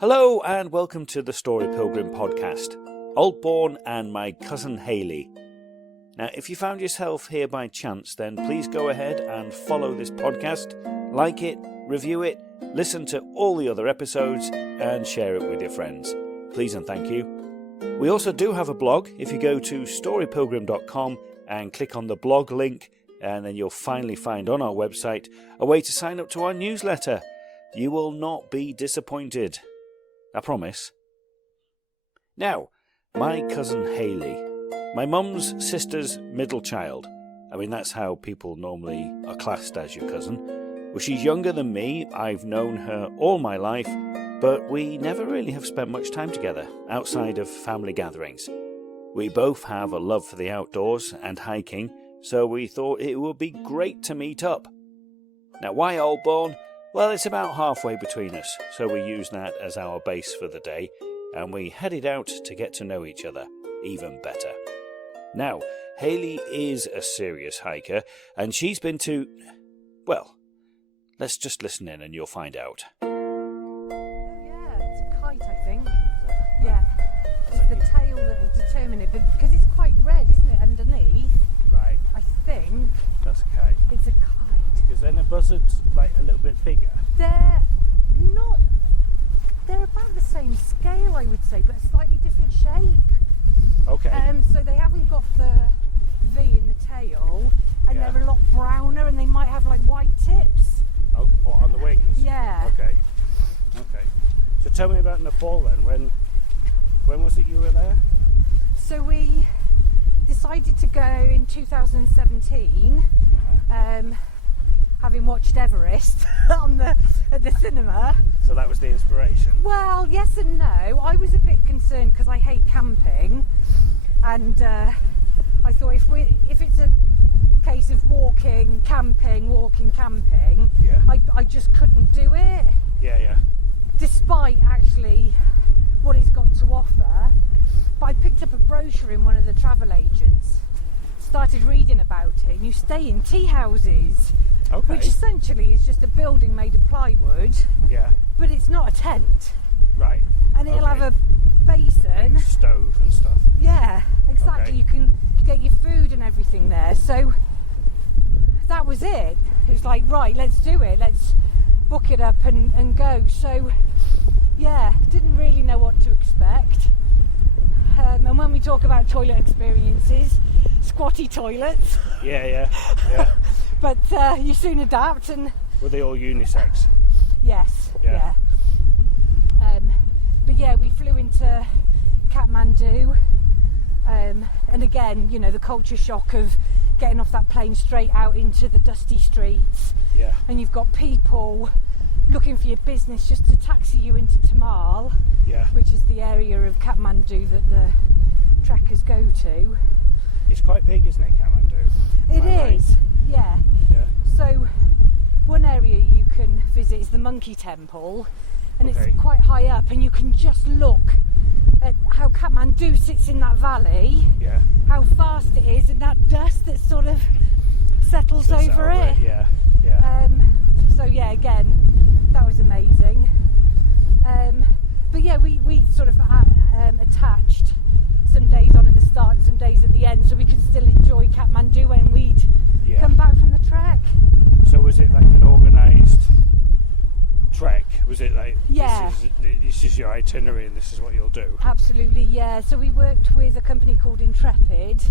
Hello and welcome to the Story Pilgrim podcast. Aldbourne and my cousin Hayley. Now, if you found yourself here by chance, then please go ahead and follow this podcast, like it, review it, listen to all the other episodes, and share it with your friends. Please and thank you. We also do have a blog. If you go to storypilgrim.com and click on the blog link, and then you'll finally find on our website a way to sign up to our newsletter. You will not be disappointed. I promise. Now, my cousin Hayley, my mum's sister's middle child. I mean, that's how people normally are classed as your cousin. Well, she's younger than me. I've known her all my life, but we never really have spent much time together outside of family gatherings. We both have a love for the outdoors and hiking, so we thought it would be great to meet up. Now, why Aldbourne? Well, it's about halfway between us, so we used that as our base for the day, and we headed out to get to know each other even better. Now, Hayley is a serious hiker, and she's been to... well, let's just listen in and you'll find out. Yeah, it's a kite, I think. Yeah, it's the tail that will determine it, but because it's quite red, isn't it, underneath? Right. I think That's a kite. it's a kite. Because then a buzzard's like a little bit bigger. They're not. They're about the same scale, I would say, but a slightly different shape. Okay. So they haven't got the V in the tail, and Yeah. they're a lot browner, and they might have like white tips. Okay. What, on the wings? Yeah. Okay. Okay. So tell me about Nepal then. When was it you were there? So we decided to go in 2017. Having watched Everest at the cinema. So that was the inspiration. Well, yes and no. I was a bit concerned because I hate camping, and I thought if it's a case of walking, camping, Yeah. I just couldn't do it. Yeah. Despite actually what it's got to offer. But I picked up a brochure in one of the travel agents, started reading about it, and you stay in tea houses. Okay. Which essentially is just a building made of plywood, Yeah. but it's not a tent. Right. And it'll Okay. have a basin. Like stove and stuff. Yeah, exactly. Okay. You can get your food and everything there. So that was it. It was like, right, let's do it. Let's book it up and go. So yeah, didn't really know what to expect. And when we talk about toilet experiences, squatty toilets. Yeah. But you soon adapt, and Were they all unisex? yes, Yeah. But yeah, we flew into Kathmandu, and again, you know, the culture shock of getting off that plane straight out into the dusty streets, Yeah. and you've got people looking for your business just to taxi you into Tamal, Yeah. which is the area of Kathmandu that the trekkers go to. It's quite big, isn't it, Kathmandu? It Am I right? is, yeah. Yeah. So one area you can visit is the Monkey Temple, and Okay. it's quite high up, and you can just look at how Kathmandu sits in that valley, Yeah. how fast it is, and that dust that sort of settles Sits over it. Yeah. So yeah, again, that was amazing. But yeah, we sort of attached some days on at the start and some days at the end, so we could still enjoy Kathmandu when we'd Yeah. come back from the trek. So was it like an organised trek? Was it like, Yeah. this is your itinerary and this is what you'll do? Absolutely, yeah. So we worked with a company called Intrepid,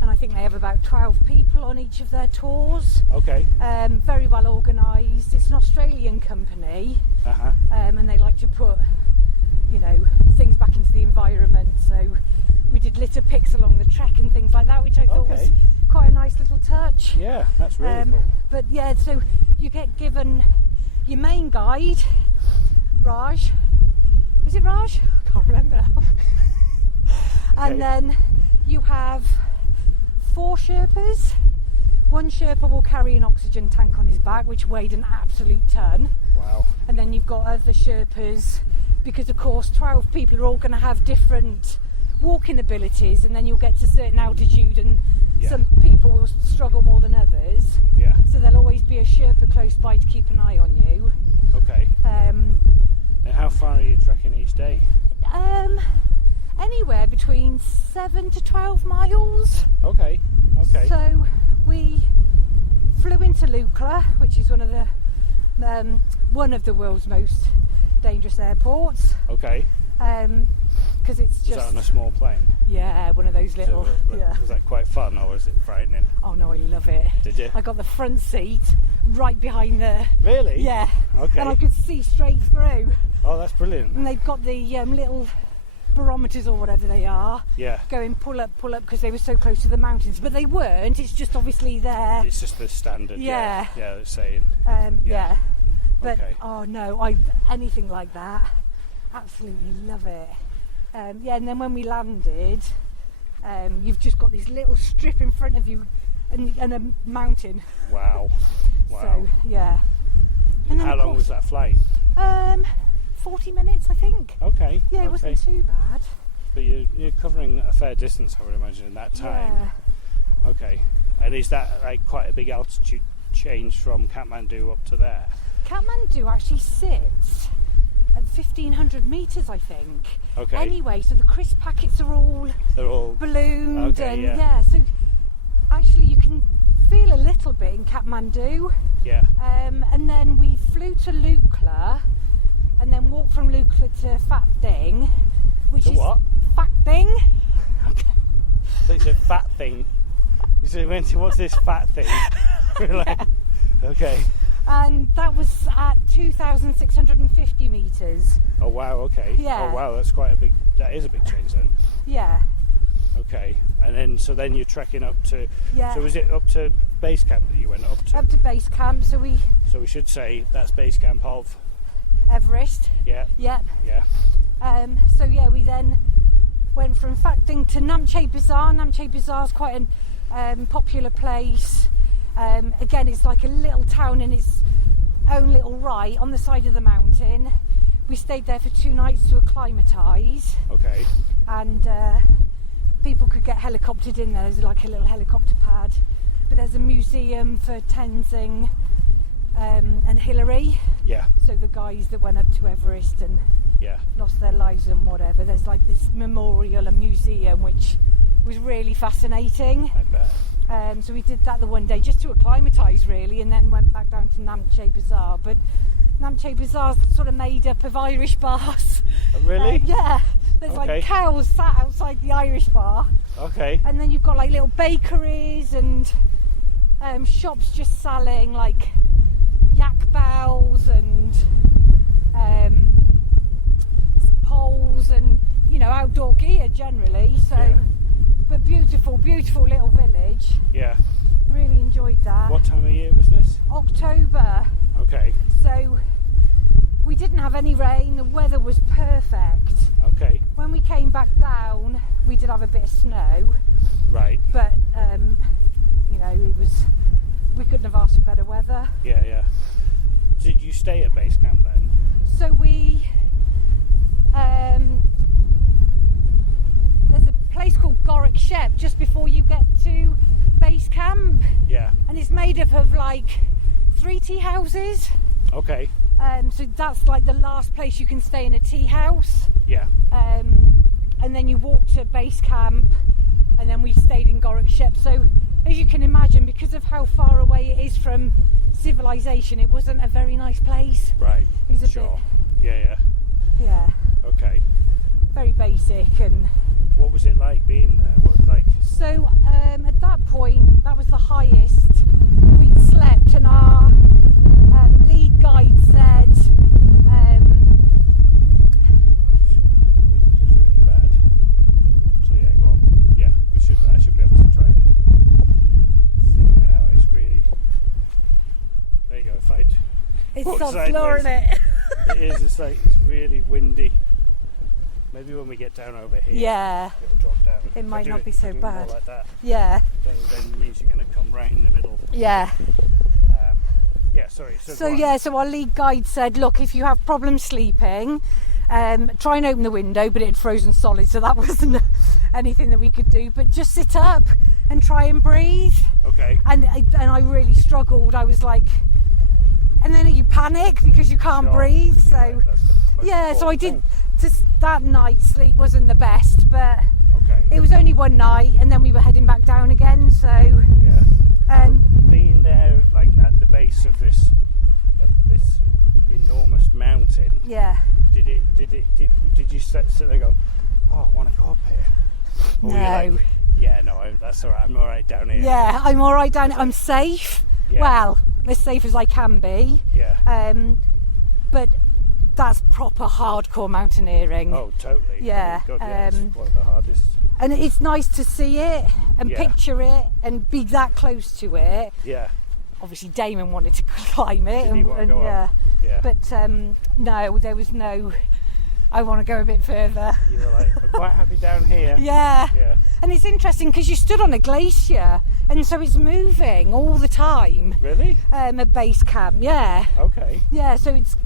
and I think they have about 12 people on each of their tours. Okay. Very well organised. It's an Australian company, Uh-huh. and they like to put, you know, things back into the environment. So we did litter picks along the trek and things like that, which I thought was Okay. quite a nice little touch. Yeah, that's really cool. But yeah, so you get given your main guide, Raj. Was it Raj? I can't remember now. And then you have 4 Sherpas. One Sherpa will carry an oxygen tank on his back, which weighed an absolute ton. Wow. And then you've got other Sherpas, because of course 12 people are all going to have different walking abilities, and then you'll get to a certain altitude and some people will struggle more than others. So there'll always be a Sherpa close by to keep an eye on you. Okay. And how far are you trekking each day? Anywhere between 7 to 12 miles. Okay. So we flew into Lukla, which is one of the world's most dangerous airports. Okay. Because it's just... Was that on a small plane? Yeah, one of those little... Was that quite fun, or was it frightening? Oh no, I love it. Did you? I got the front seat right behind the... Really? Yeah. Okay. And I could see straight through. Oh, that's brilliant. And they've got the little barometers or whatever they are. Yeah. Going pull up, because they were so close to the mountains. But they weren't, it's just obviously there. It's just the standard. Yeah. Yeah, it's saying. Yeah. But, okay. oh no, anything like that, absolutely love it. And then when we landed, you've just got this little strip in front of you and a mountain. Wow. So, yeah. And how long was that flight? 40 minutes, I think. Okay. Yeah, it wasn't too bad. But you're covering a fair distance, I would imagine, in that time. Yeah. Okay. And is that like quite a big altitude change from Kathmandu up to there? Kathmandu actually sits at 1,500 metres, I think. Okay. Anyway, so the crisp packets are all ballooned, okay, and so actually you can feel a little bit in Kathmandu. Yeah. And then we flew to Lukla, and then walked from Lukla to Fat Thing, which is what? Fat Thing. Okay. So it's a fat thing. So you went to, what's this fat thing? Like, okay. And that was at 2,650 metres. Oh wow, okay. Yeah. Oh wow, that is a big change then. Yeah. Okay. And then you're trekking up to, Yeah. so was it up to base camp that you went up to? Up to base camp, so we should say that's base camp of? Everest. Yeah. Yep. Yeah. We then went from Fat Thing to Namche Bazaar. Namche Bazaar is quite a popular place. Again, it's like a little town in its own little right on the side of the mountain. We stayed there for 2 nights to acclimatise. Okay. And people could get helicoptered in there. There's like a little helicopter pad. But there's a museum for Tenzing and Hillary. Yeah. So the guys that went up to Everest and lost their lives and whatever. There's like this memorial and museum which was really fascinating. I bet. So we did that the one day just to acclimatise really, and then went back down to Namche Bazaar. But Namche Bazaar's sort of made up of Irish bars. Oh, really? Yeah. There's like cows sat outside the Irish bar. Okay. And then you've got like little bakeries and shops just selling like yak bowls and poles and outdoor gear generally. So, but beautiful little village. Yeah. Really enjoyed that. What time of year was this? October. Okay. So we didn't have any rain. The weather was perfect. Okay. When we came back down, we did have a bit of snow. Right. But we couldn't have asked for better weather. Yeah. Did you stay at base camp then? So we there's a place called Gorik Shep just before you get to base camp. Yeah. And it's made up of like 3 tea houses. Okay. So that's like the last place you can stay in a tea house. Yeah. And then you walk to base camp, and then we stayed in Gorik Shep. So as you can imagine, because of how far away it is from civilization, it wasn't a very nice place. Right. It was a sure. bit, Yeah. Okay. Very basic. And what was it like being there? So at that point, that was the highest we'd slept, and our lead guide said wind is really bad. So yeah, go on. Yeah, I should be able to try and figure it out. It's really, there you go. it's walk sod floor, isn't it? It is. It's really windy. Maybe when we get down over here, it'll drop down. It might not be so bad. More like that. Yeah. Then it means you're going to come right in the middle. Yeah. Sorry. So our lead guide said, look, if you have problems sleeping, try and open the window, but it had frozen solid, so that wasn't anything that we could do. But just sit up and try and breathe. Okay. And I really struggled. I was like, and then you panic because you can't breathe. So, most Yeah, so I important did. thing. Just that night sleep wasn't the best, but Okay. it was only one night, and then we were heading back down again. So Yeah. Being there, like at the base of this enormous mountain. yeah. Did you sit there and go, oh, I want to go up here? Or were you No. like, yeah, no, that's all right. I'm all right down here. Yeah, I'm all right down. I'm safe. Yeah. Well, as safe as I can be. Yeah. But that's proper hardcore mountaineering. Oh, totally. Yeah, Oh, God, yeah, it's one of the hardest. And it's nice to see it and Yeah. picture it and be that close to it. Yeah. Obviously, Damon wanted to climb it. Did he want to go yeah. up? Yeah. But no, there was no. I want to go a bit further. You were like, I'm quite happy down here. Yeah. Yeah. And it's interesting because you stood on a glacier, and so it's moving all the time. Really? At base camp, yeah. Okay. Yeah, so it's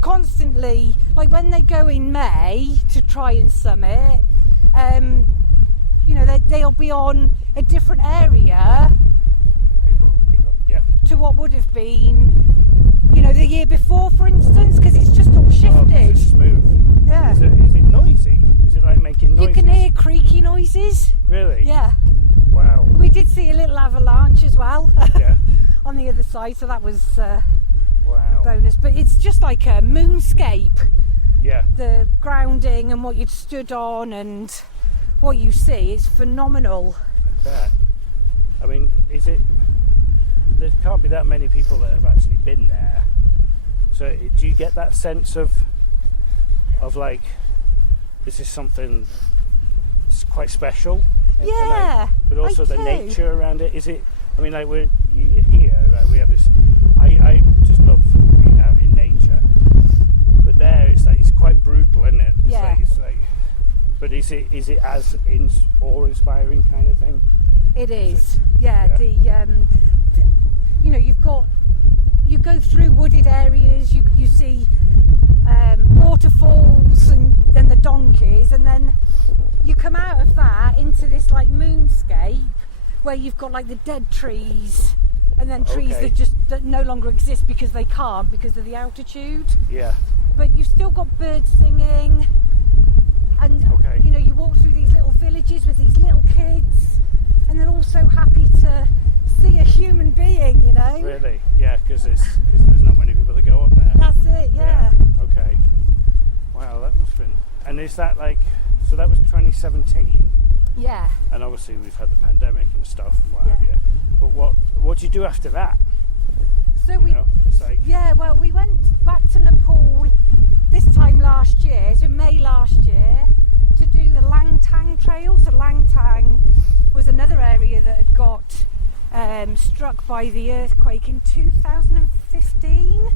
constantly, like when they go in May to try and summit, you know, they'll be on a different area Keep going. Yeah. to what would have been, you know, the year before, for instance, because it's just all Oh, 'cause shifted. it's smooth. Yeah. Is it noisy? Is it like making noises? You can hear creaky noises. Really? Yeah. Wow. We did see a little avalanche as well Yeah. on the other side, so that was Wow. bonus. But it's just like a moonscape. Yeah. The grounding and what you'd stood on and what you see is phenomenal. I bet. I mean, there can't be that many people that have actually been there. So do you get that sense of like, this is something it's quite special? Yeah, but also I the do. nature around it. Is it, I mean, like you here, like we have this, I just love being out in nature. But there it's like, it's quite brutal, isn't it? Yeah. It's like, but is it as awe-inspiring kind of thing? It is. Yeah. Yeah. You know, you go through wooded areas. You see waterfalls and the donkeys, and then you come out of that into this like moonscape where you've got like the dead trees, and then trees Okay. that no longer exist because they can't because of the altitude. Yeah. But you've still got birds singing, and Okay. you know, you walk through these little villages with these little kids, and they're all so happy to see a human being, you know. Really? Yeah, because there's not many people that go up there. That's it, yeah. Okay. Wow, that must have been. And is that like? So that was 2017, Yeah. and obviously we've had the pandemic and stuff and what Yeah. have you. But what do you do after that? So You know, it's like, yeah, well, we went back to Nepal this time last year, so May last year, to do the Langtang Trail. So Langtang was another area that had got struck by the earthquake in 2015,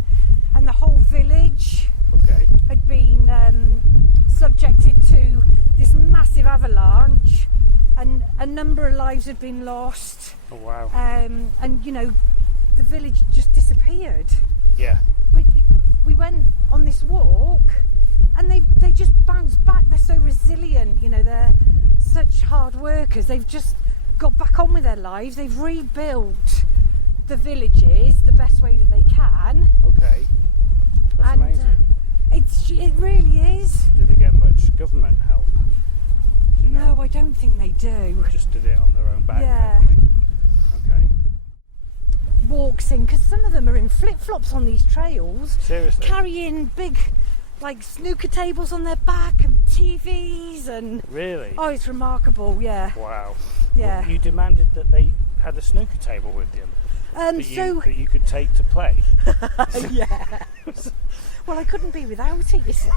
and the whole village okay, had been subjected to this massive avalanche, and a number of lives had been lost, oh wow, and you know, the village just disappeared. yeah, But we went on this walk, and they just bounced back. They're so resilient, you know, they're such hard workers. They've just got back on with their lives. They've rebuilt the villages the best way that they can. okay, that's And amazing. it really is. Do they get much government help? Do you know? No, I don't think they do. Just did it on their own back. Yeah. Kind of thing. Okay. Walks in, because some of them are in flip-flops on these trails, Seriously. carrying big like snooker tables on their back and TVs, and Really? oh, it's remarkable. Yeah. Wow. Yeah. Well, you demanded that they had a snooker table with them that you could take to play. yeah. Well, I couldn't be without it, you see.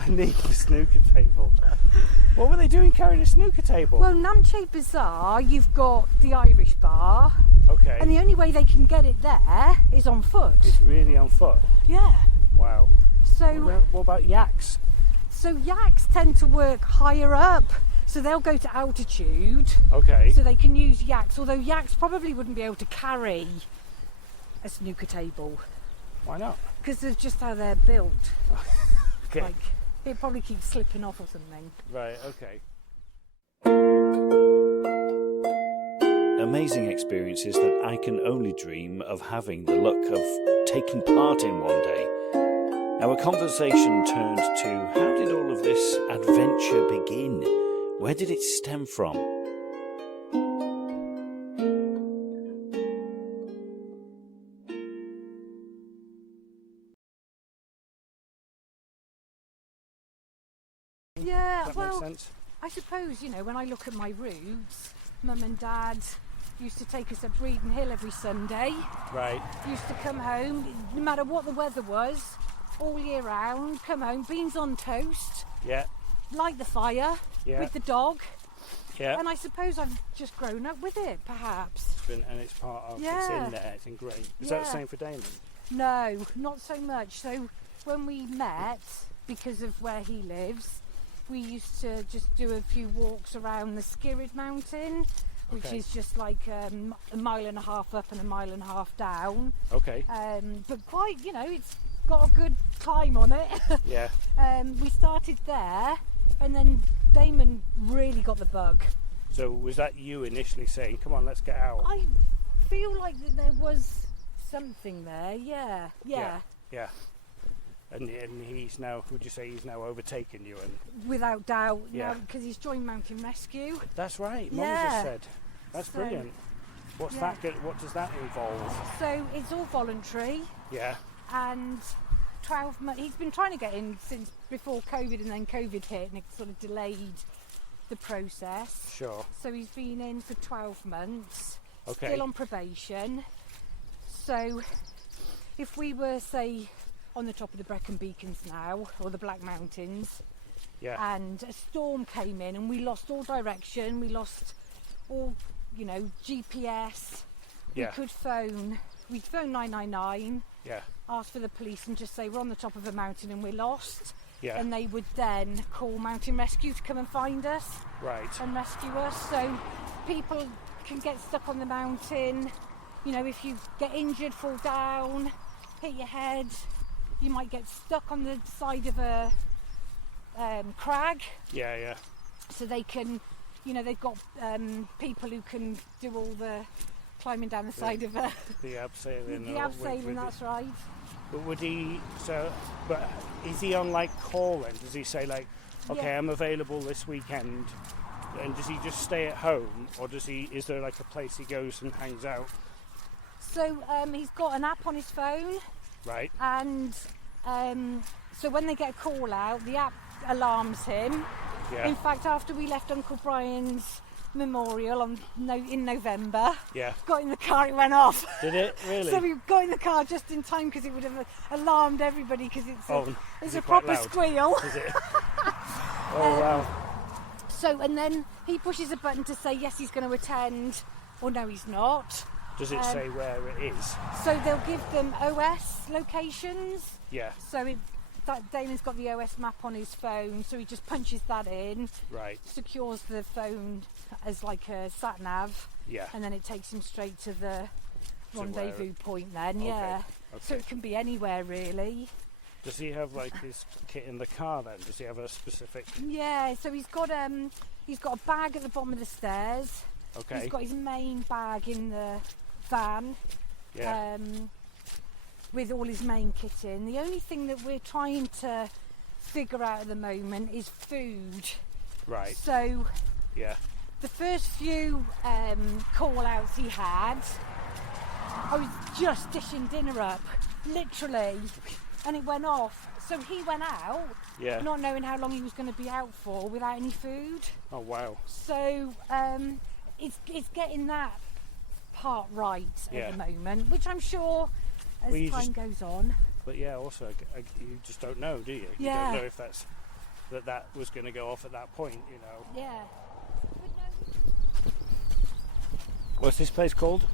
I need the snooker table. What were they doing carrying a snooker table? Well, Namche Bazaar, you've got the Irish bar, okay. and the only way they can get it there is on foot. It's really on foot. Yeah. Wow. So, What about yaks? so yaks tend to work higher up, so they'll go to altitude, Okay. so they can use yaks. Although yaks probably wouldn't be able to carry a snooker table Why not? because of just how they're built. Okay. Like, it probably keeps slipping off or something. Right. Okay. Amazing experiences that I can only dream of having the luck of taking part in one day. Our conversation turned to how did all of this adventure begin? Where did it stem from? Yeah, Does that well, make sense? I suppose, when I look at my roots, Mum and Dad used to take us up Liddington Hill every Sunday. Right. Used to come home, no matter what the weather was, all year round, come home, beans on toast, Yeah. light the fire Yeah. with the dog. Yeah. And I suppose I've just grown up with it, perhaps. And it's part of, it's Yeah. in there, it's ingrained. Is that the Yeah. same for Damon? No, not so much. So when we met, because of where he lives, we used to just do a few walks around the Cherished mountain, which Okay. is just like a mile and a half up and a mile and a half down. Okay. But quite, it's got a good climb on it. Yeah. We started there, and then Damon really got the bug. So was that you initially saying, come on, let's get out? I feel like that there was something there, yeah. Yeah. And he's now, would you say he's now overtaken you? And Without doubt, Yeah. because he's joined Mountain Rescue. that's right, Mum Yeah. just said. That's So, brilliant. What's yeah. that good? What does that involve? So it's all voluntary, Yeah. and 12 months. He's been trying to get in since before COVID, and then COVID hit, and it sort of delayed the process. Sure. So he's been in for 12 months, Okay. still on probation. So if we were, say, on the top of the Brecon Beacons now, or the Black Mountains, Yeah. and a storm came in and we lost all direction, we lost all, GPS, Yeah. we'd phone 999, Yeah. ask for the police and just say we're on the top of a mountain and we're lost, Yeah. and they would then call Mountain Rescue to come and find us Right. and rescue us. So people can get stuck on the mountain, if you get injured, fall down, hit your head, you might get stuck on the side of a crag. Yeah. So they can, they've got people who can do all the climbing down the side of a The abseiling. the or abseiling. with That's right. But would he? But is he on like call then? Does he say like, okay, Yeah. I'm available this weekend, and does he just stay at home, or does he? Is there like a place he goes and hangs out? So he's got an app on his phone, Right. and so when they get a call out, the app alarms him. Yeah. In fact, after we left Uncle Brian's memorial in November, Yeah. got in the car, it went off. Did it really? So we got in the car just in time because it would have alarmed everybody, because it's is a it quite proper loud? squeal. Is it? Oh wow. So, and then he pushes a button to say yes, he's going to attend, or no, he's not. Does it say where it is? So they'll give them OS locations. Yeah. So Damon's got the OS map on his phone, so he just punches that in, Right. secures the phone as like a sat nav, Yeah. and then it takes him straight to the To where rendezvous point then. Okay, Yeah. So okay. it can be anywhere really. Does he have like his kit in the car then? Does he have a specific? Yeah, so he's got a bag at the bottom of the stairs. Okay. He's got his main bag in the van, Yeah. with all his main kit in. The only thing that we're trying to figure out at the moment is food. Right. So Yeah. the first few call outs he had, I was just dishing dinner up, literally, and it went off. So he went out, Yeah. not knowing how long he was going to be out for without any food. Oh wow. So it's getting that part right Yeah. at the moment, which I'm sure as Well, you time just- goes on. But yeah, also you just don't know, do you? Yeah. You don't know if that was going to go off at that point, Yeah. What's this place called?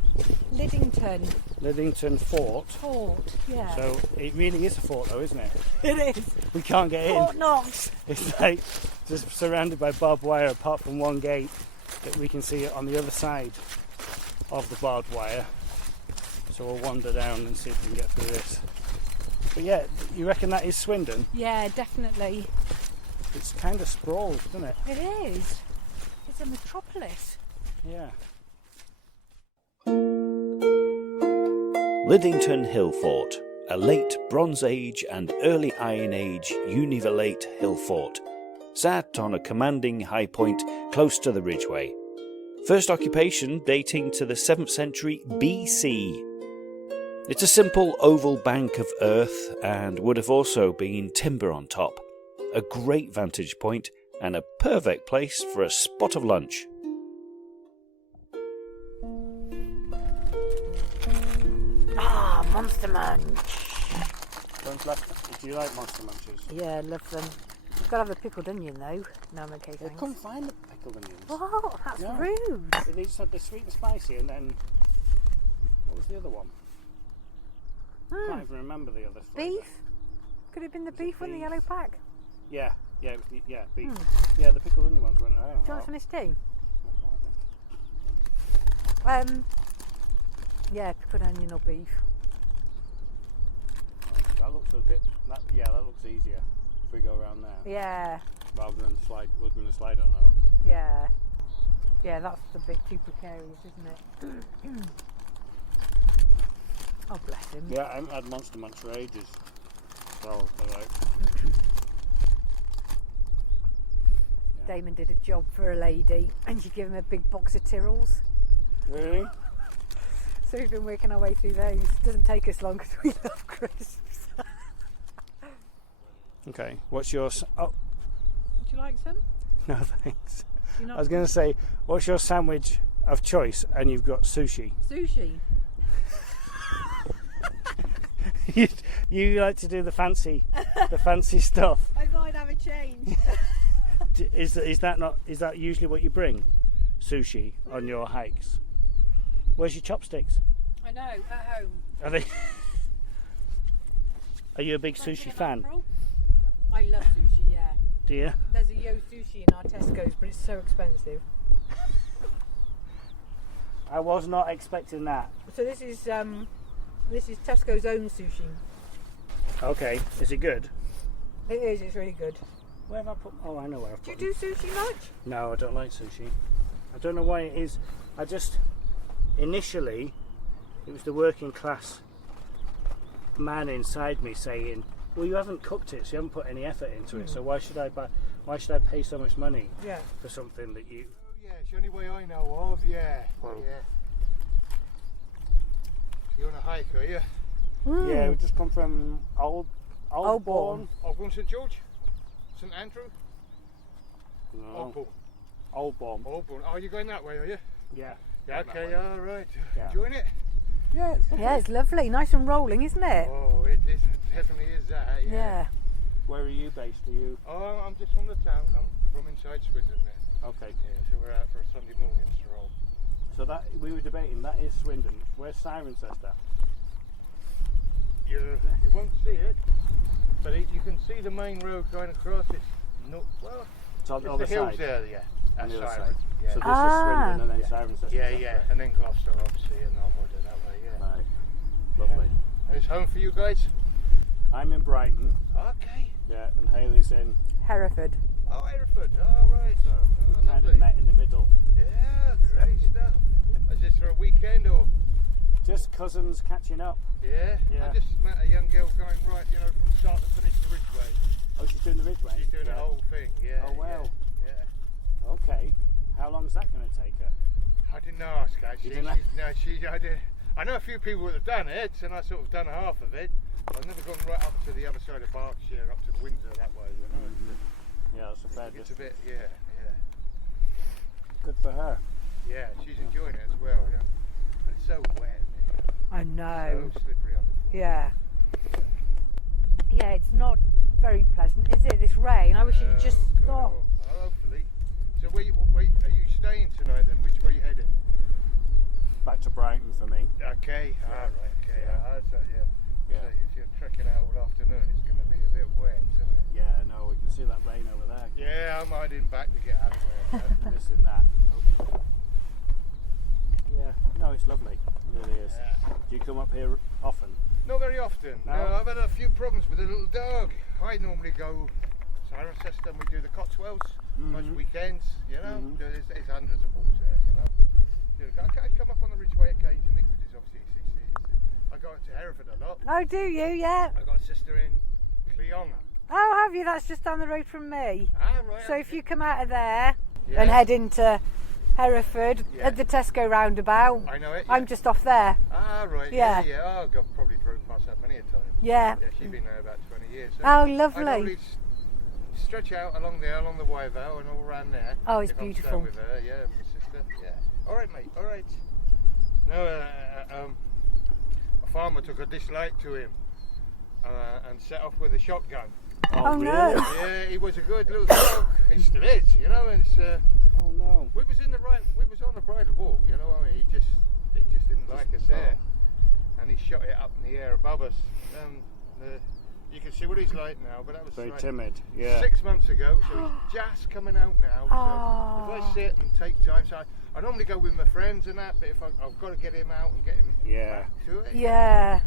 Liddington Liddington Fort. Fort, yeah. So it really is a fort though, isn't it? it is. We can't get Fort in. Knox. It's like just surrounded by barbed wire apart from one gate that we can see on the other side of the barbed wire. So we'll wander down and see if we can get through this. But yeah, you reckon that is Swindon? Yeah, definitely. It's kind of sprawled, isn't it? It is. It's a metropolis. Yeah. Liddington Hill Fort, a late Bronze Age and early Iron Age univalate hill fort, sat on a commanding high point close to the ridgeway. First occupation dating to the 7th century BC. It's a simple oval bank of earth and would have also been timber on top. A great vantage point and a perfect place for a spot of lunch. Ah, Monster Munch. Do you like Monster Munches? Yeah, I love them. You've got to have the pickled onion though. No, I'm okay, They thanks. couldn't find the pickled onions. Oh, that's No. rude. They just had the sweet and spicy, and then what was the other one? I can't even remember the other flavour. Beef? Could it have been the Was it beef in the beef? yellow pack? Yeah, it was beef. Yeah, the pickled onion ones went. Do you want to finish tea? Yeah, pickled onion or beef. That looks a bit. That looks easier if we go around there. Yeah, Rather than slide, we're going to slide on out. yeah. Yeah, that's a bit too precarious, isn't it? Oh, bless him. Yeah, I haven't had Monster Munch for ages. So, alright. Damon did a job for a lady and she gave him a big box of Tyrrells. Really? So we've been working our way through those. Doesn't take us long because we love crisps. Okay, what's your. Oh, Would you like some? no thanks. You're not I was going to say, what's your sandwich of choice? And you've got sushi. sushi. you like to do the fancy stuff. I thought I'd have a change. Is that usually what you bring? Sushi on your hikes? Where's your chopsticks? I know, at home. Are they? Are you a big sushi fan? I love sushi, yeah. Do you? There's a Yo Sushi in our Tesco's, but it's so expensive. I was not expecting that. So this is Tesco's own sushi. Okay, is it good? It is, it's really good. Where have I put? Oh, I know where I've Do you put. do sushi much? No, I don't like sushi. I don't know why it is. I just initially it was the working class man inside me saying, "Well, you haven't cooked it, so you haven't put any effort into it. So why should I buy? Why should I pay so much money Yeah. for something that you?" Oh, yeah, it's the only way I know of, yeah. Well. Yeah. You're on a hike, are you? Yeah, we just come from Aldbourne. Aldbourne, St George? St Andrew? No, Aldbourne. Aldbourne. Aldbourne. Oh, you're going that way, are you? Yeah. Yeah, okay, all right. Yeah. Enjoying it? Yeah. Yeah, it's lovely. Nice and rolling, isn't it? Oh, it is. It definitely is that, yeah. Yeah. Where are you based? Are you? Oh, I'm just from the town. I'm from inside Swindon there. Okay. Yeah, so we're out for a Sunday morning stroll. So that we were debating. That is Swindon. Where's Cirencester? You won't see it, but you can see the main road going across. It's not, well, It's on it's the the other hills side. there, yeah. On That's the other Siren. side. Yeah. So this Ah. is Swindon and then Yeah. Cirencester. Yeah, yeah, and then Gloucester obviously, and onward and that way, yeah. Right. Lovely. And it's home for you guys? I'm in Brighton. Okay. Yeah, and Hayley's in. Hereford. Oh, Hereford. Oh, right. So we kind lovely. of met in the middle. Yeah, great stuff. Is this for a weekend or? Just cousins catching up. Yeah. Yeah. I just met a young girl going right, from start to finish the Ridgeway. Oh, she's doing the Ridgeway. She's doing the whole thing. Yeah. Oh, wow. Yeah. Okay. How long is that going to take her? I didn't ask actually. You didn't I know a few people that have done it, and I sort of done half of it. I've never gone right up to the other side of Berkshire, up to Windsor that way. Yeah, that's a fair It's distance. a bit, yeah. Good for her. Yeah, she's enjoying it as well. Yeah. But it's so wet. I know. So slippery underfoot. Yeah. Yeah, it's not very pleasant, is it? This rain. I wish it would just God, stop. oh, hopefully. So wait, are you staying tonight then? Which way are you heading? Back to Brighton for me. Okay. Yeah. All right. Okay. Yeah. So yeah. Yeah. So if you're trekking out all afternoon, it's going to be a bit wet, isn't it? Yeah, no, we can see that rain over there. Yeah, I'm hiding back to get out of there. Missing that. Yeah, no, it's lovely. It really is. Yeah. Do you come up here often? Not very often. No? No, I've had a few problems with a little dog. I normally go Cirencester and we do the Cotswolds most weekends, There's hundreds of walks there, I come up on the Ridgeway occasionally because it's obviously I go to Hereford a lot. Oh, do you? Yeah. I got a sister in Cleonga. Oh, have you? That's just down the road from me. Ah, right. So if you come out of there Yeah. and head into Hereford Yeah. at the Tesco roundabout, I know it. I'm just off there. Ah, right. Yeah. Yeah. Oh, I've probably drove past that many a time. Yeah. Yeah, she's been there about 20 years. So Oh, I lovely. normally stretch out along there, along the Wyvale and all around there. Oh, it's if I'm beautiful. staying with her, yeah, my sister. Yeah. All right, mate. All right. No, a farmer took a dislike to him and set off with a shotgun. Oh, really? no. Yeah, he was a good little dog. He still is, you know. And it's, Oh no. we was on a bridle walk, you know. I mean, he just didn't like us there, and he shot it up in the air above us. You can see what he's like now, but that was Very like timid. Yeah. 6 months ago, so he's just coming out now. Oh. So if I sit and take time, so I normally go with my friends and that, but if I've got to get him out and get him back to it. Yeah.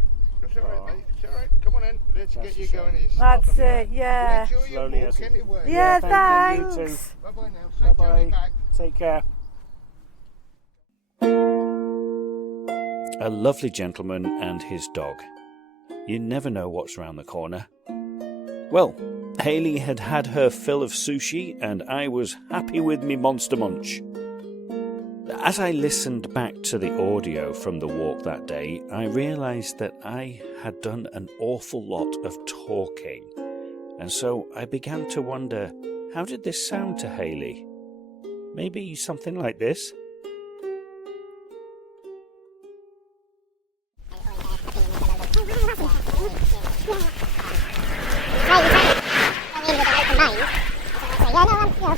It's all right, mate. It's all right. Come on in. Let's That's get a you shame. going. You start That's the morning. it, yeah. Enjoy your Slowly walk as it- anyway. Yeah, thank you. You thanks. too. Bye bye now. Safe journey Bye-bye. back. Take care. A lovely gentleman and his dog. You never know what's around the corner. Well, Hayley had had her fill of sushi and I was happy with me Monster Munch. As I listened back to the audio from the walk that day, I realised that I had done an awful lot of talking. And so I began to wonder, how did this sound to Hayley? Maybe something like this?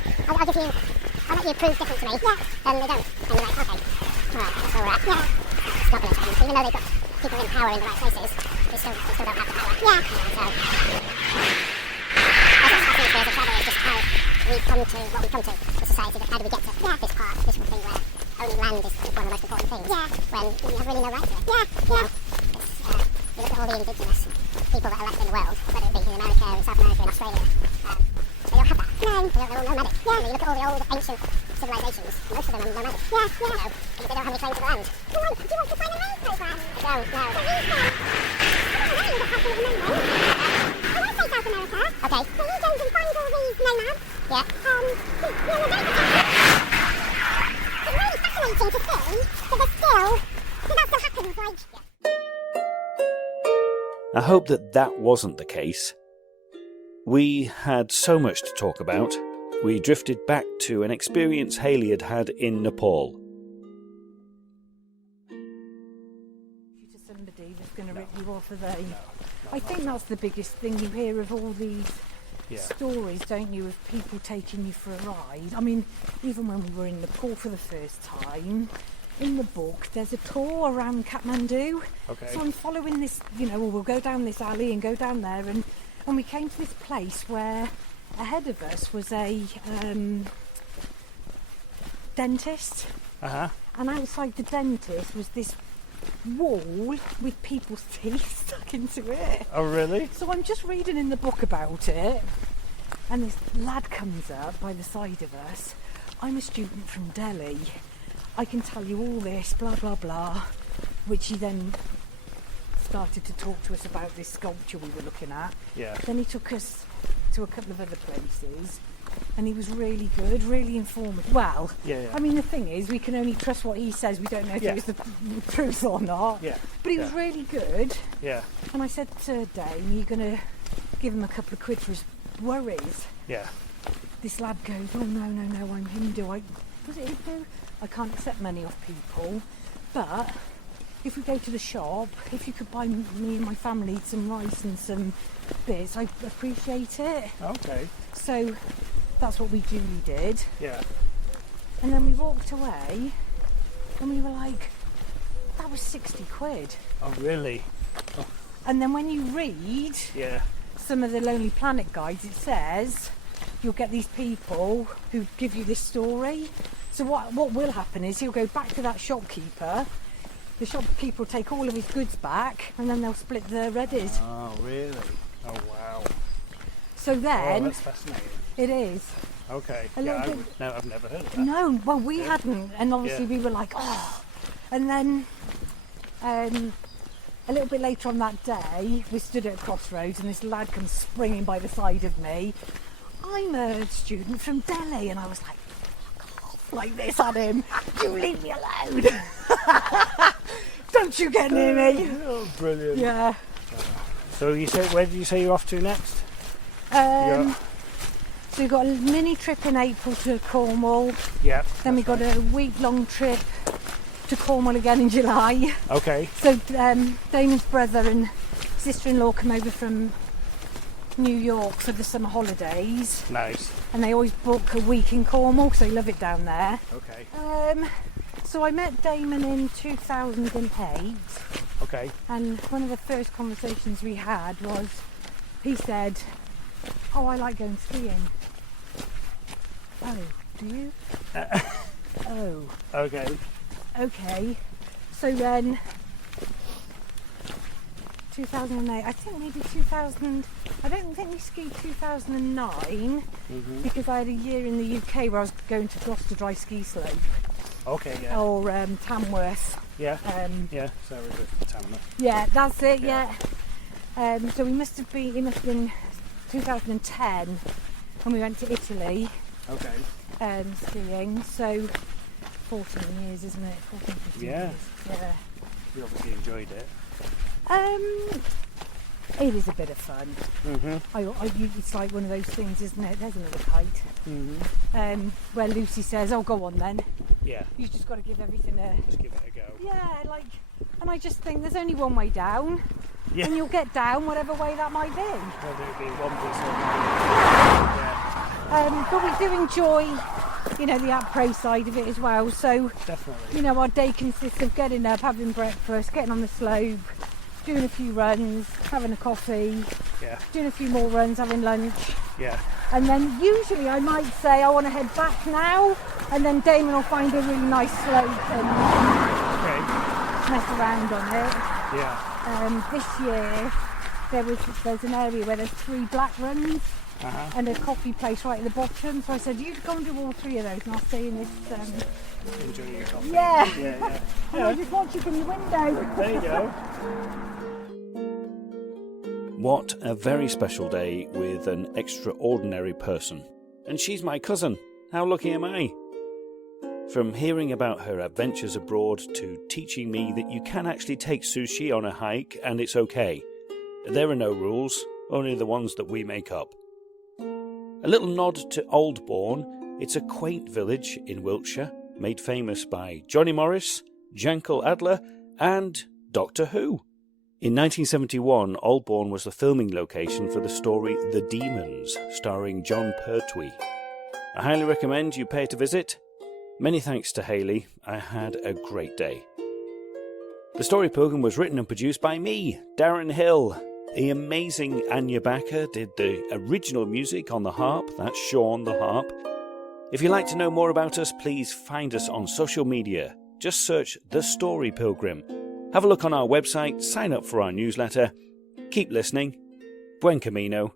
I'll let you prove different to me. Yeah. Then they don't. And you're like, okay. Alright, that's where we're at. Yeah. It's not going to change. Even though they've got people in power in the right places, they still don't have the power. Yeah. So, I think as a traveller, it's just how we come to what we come to, the society, how do we get to this part, this thing where only land is one of the most important things. Yeah. When you have really no right to it. Yeah. Yeah. You look at all the indigenous people that are left in the world, whether it be in America, in South America, in Australia, they don't have that. No. They're all nomadic. Yeah. You look at all the old ancient civilizations, most of them are nomadic. Yeah. Yeah. You know, they don't have any claim to the land. Do you want to find a rain program? I don't, no. I want to say South America. Okay. So you go and find all these nomads. Yeah. It's really fascinating to see that that still happens, like... Yeah. I hope that wasn't the case. We had so much to talk about. We drifted back to an experience Hayley had had in Nepal. To somebody that's going to rip you off of I think that's the biggest thing. You hear of all these stories, don't you, of people taking you for a ride. I mean, even when we were in Nepal for the first time, in the book there's a tour around Kathmandu. Okay. So I'm following this, we'll go down this alley and go down there, and we came to this place where ahead of us was a dentist. Uh-huh. And outside the dentist was this wall with people's teeth stuck into it. Oh, really? So I'm just reading in the book about it, and this lad comes up by the side of us. I'm a student from Delhi. I can tell you all this, blah, blah, blah, which he then started to talk to us about this sculpture we were looking at. Yeah. Then he took us to a couple of other places, and he was really good, really informative. Well, Yeah. I mean, the thing is, we can only trust what he says. We don't know if it was the truth or not. Yeah. But he was really good. Yeah. And I said to Dane, you're going to give him a couple of quid for his worries. Yeah. This lad goes, oh, no, I'm Hindu. Was it Hindu? I can't accept money off people. But if we go to the shop, if you could buy me and my family some rice and some bits, I'd appreciate it. Okay. So that's what we duly did. Yeah. And then we walked away and we were like, that was 60 quid. Oh, really? And then when you read Yeah. some of the Lonely Planet guides, it says you'll get these people who give you this story. So what will happen is he'll go back to that shopkeeper. The shopkeeper will take all of his goods back, and then they'll split the reddies. Oh, really? Oh, wow. So then, Oh, that's fascinating. it is. Okay. A Yeah, little bit- no, I've never heard of that. No, well, we hadn't, and obviously Yeah. we were like, oh. And then a little bit later on that day, we stood at a crossroads and this lad comes springing by the side of me. I'm a student from Delhi, and I was like, fuck off, like this at him. You leave me alone. Don't you get near me. Oh, brilliant. Yeah. So where did you say you're off to next? So we've got a mini trip in April to Cornwall. Yeah. Then we've got a week-long trip to Cornwall again in July. Okay. So Damon's brother and sister-in-law come over from New York for the summer holidays. Nice. And they always book a week in Cornwall because they love it down there. Okay. So I met Damon in 2008. Okay. And one of the first conversations we had was, he said, oh, I like going skiing. Oh, do you? Oh. Okay. Okay. So then, 2008, I think maybe 2000, I don't think we skied 2009 because I had a year in the UK where I was going to Gloucester Dry Ski Slope. Okay, yeah. Or Tamworth. Yeah. Yeah, so we're with Tamworth. Yeah, that's it, yeah. So it must have been 2010 when we went to Italy. Okay. Skiing. So 14 years, isn't it? 14, 15 Yeah. years. Yeah. You obviously enjoyed it. It is a bit of fun. It's like one of those things, isn't it? There's another kite. Where Lucy says, oh, go on then. Yeah. You've just got to give everything a... Just give it a go. Yeah, and I just think there's only one way down. Yeah. And you'll get down whatever way that might be. Whether it be one bus or yeah. But we do enjoy, the après side of it as well. So, Definitely. our day consists of getting up, having breakfast, getting on the slope, doing a few runs, having a coffee, doing a few more runs, having lunch. Yeah. And then usually I might say I want to head back now, and then Damon will find a really nice slope and mess around on it. Yeah. This year there's an area where there's 3 black runs and a coffee place right at the bottom. So I said, you go and do all 3 of those, and I'll stay in this. Enjoy your coffee. Yeah. And I'll just watch you from the window. There you go. What a very special day with an extraordinary person. And she's my cousin. How lucky am I? From hearing about her adventures abroad to teaching me that you can actually take sushi on a hike and it's okay. There are no rules, only the ones that we make up. A little nod to Aldbourne. It's a quaint village in Wiltshire, made famous by Johnny Morris, Jankel Adler and Doctor Who. In 1971, Aldbourne was the filming location for the story The Demons, starring John Pertwee. I highly recommend you pay it a visit. Many thanks to Hayley. I had a great day. The Story Pilgrim was written and produced by me, Darren Hill. The amazing Anya Backer did the original music on the harp. That's Sean the harp. If you'd like to know more about us, please find us on social media. Just search The Story Pilgrim. Have a look on our website, sign up for our newsletter. Keep listening. Buen camino.